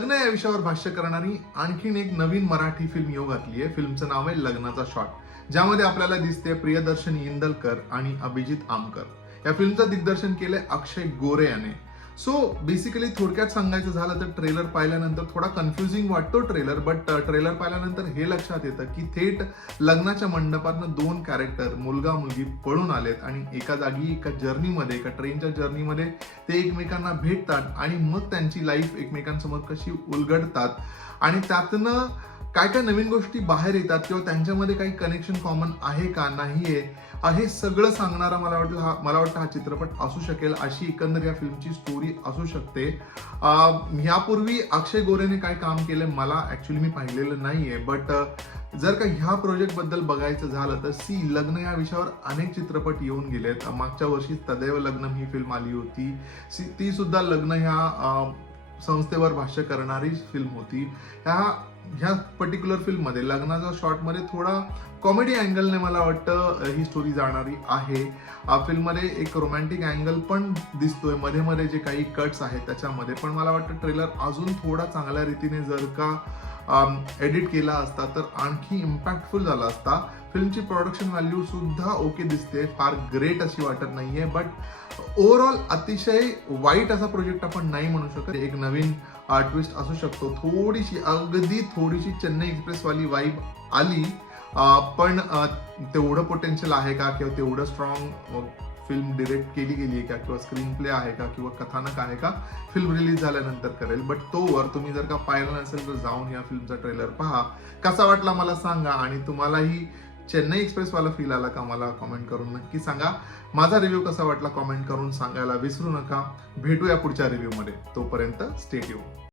लग्न या विषयावर भाष्य करणारी आणखीन एक नवीन मराठी फिल्म येऊ घातली आहे. फिल्मचं नाव आहे लग्नाचा शॉट, ज्यामध्ये आपल्याला दिसते प्रियदर्शनी इंदलकर आणि अभिजित आमकर. या फिल्मचं दिग्दर्शन केलंय अक्षय गोरे याने. सो बेसिकली थोडक्यात सांगायचं झालं तर ट्रेलर पाहिल्यानंतर थोडा कन्फ्युजिंग वाटतो ट्रेलर, बट ट्रेलर पाहिल्यानंतर हे लक्षात येतं की थेट लग्नाच्या मंडपातनं दोन कॅरेक्टर मुलगा मुलगी पळून आलेत आणि एका जागी एका जर्नीमध्ये, एका ट्रेनच्या जर्नीमध्ये ते एकमेकांना भेटतात आणि मग त्यांची लाईफ एकमेकांसमोर कशी उलगडतात आणि त्यातनं काय काय नवीन गोष्टी बाहेर येतात किंवा त्यांच्यामध्ये काही कनेक्शन कॉमन आहे का नाहीये, हे सगळं सांगणारा मला वाटतं हा चित्रपट असू शकेल. अशी एकंदर या फिल्मची स्टोरी असू शकते. यापूर्वी अक्षय गोरेने काय काम केलंय मला ऍक्च्युली मी पाहिलेलं नाहीये, बट जर का ह्या प्रोजेक्ट बद्दल बघायचं झालं तर लग्न या विषयावर अनेक चित्रपट येऊन गेलेत. मागच्या वर्षी तदैव लग्नम ही फिल्म आली होती. ती सुद्धा लग्न ह्या संस्थेवर भाष्य करणारी फिल्म होती. ह्या पर्टिक्युलर फिल्म मध्ये लग्नाच्या शॉर्ट मध्ये थोडा कॉमेडी अँगलने मला वाटतं ही स्टोरी जाणारी आहे. फिल्म मध्ये एक रोमॅन्टिक अँगल पण दिसतोय, मध्ये मध्ये जे काही कट्स आहेत त्याच्यामध्ये. पण मला वाटतं ट्रेलर अजून थोडा चांगल्या रीतीने जर का एडिट केला असता तर आणखी इम्पॅक्टफुल झाला असता. फिल्मची प्रोडक्शन व्हॅल्यू सुद्धा ओके दिसते, फार ग्रेट अशी वाटत नाहीये, बट ओव्हरऑल अतिशय वाईट असा प्रोजेक्ट आपण नाही म्हणू शकत. एक नवीन ट्विस्ट असू शकतो, अगदी थोडीशी चेन्नई एक्सप्रेस वाली वाईब आली, पण तेवढं पोटेन्शियल आहे का किंवा तेवढं स्ट्रॉंग फिल्म डिरेक्ट केली गेली आहे का किंवा स्क्रीन प्ले आहे का किंवा कथानक आहे का, फिल्म रिलीज झाल्यानंतर करेल. बट तोवर तुम्ही जर का पाहिलं नसेल तर जाऊन या फिल्मचा ट्रेलर पहा, कसा वाटला मला सांगा. आणि तुम्हालाही चेन्नई एक्सप्रेस वाला फील आला का मला कमेंट करून नक्की सांगा. माझा रिव्ह्यू कसा वाटला कमेंट करून सांगायला विसरू नका. भेटूया पुढच्या रिव्ह्यू मध्ये, तोपर्यंत स्टे ट्यून्ड.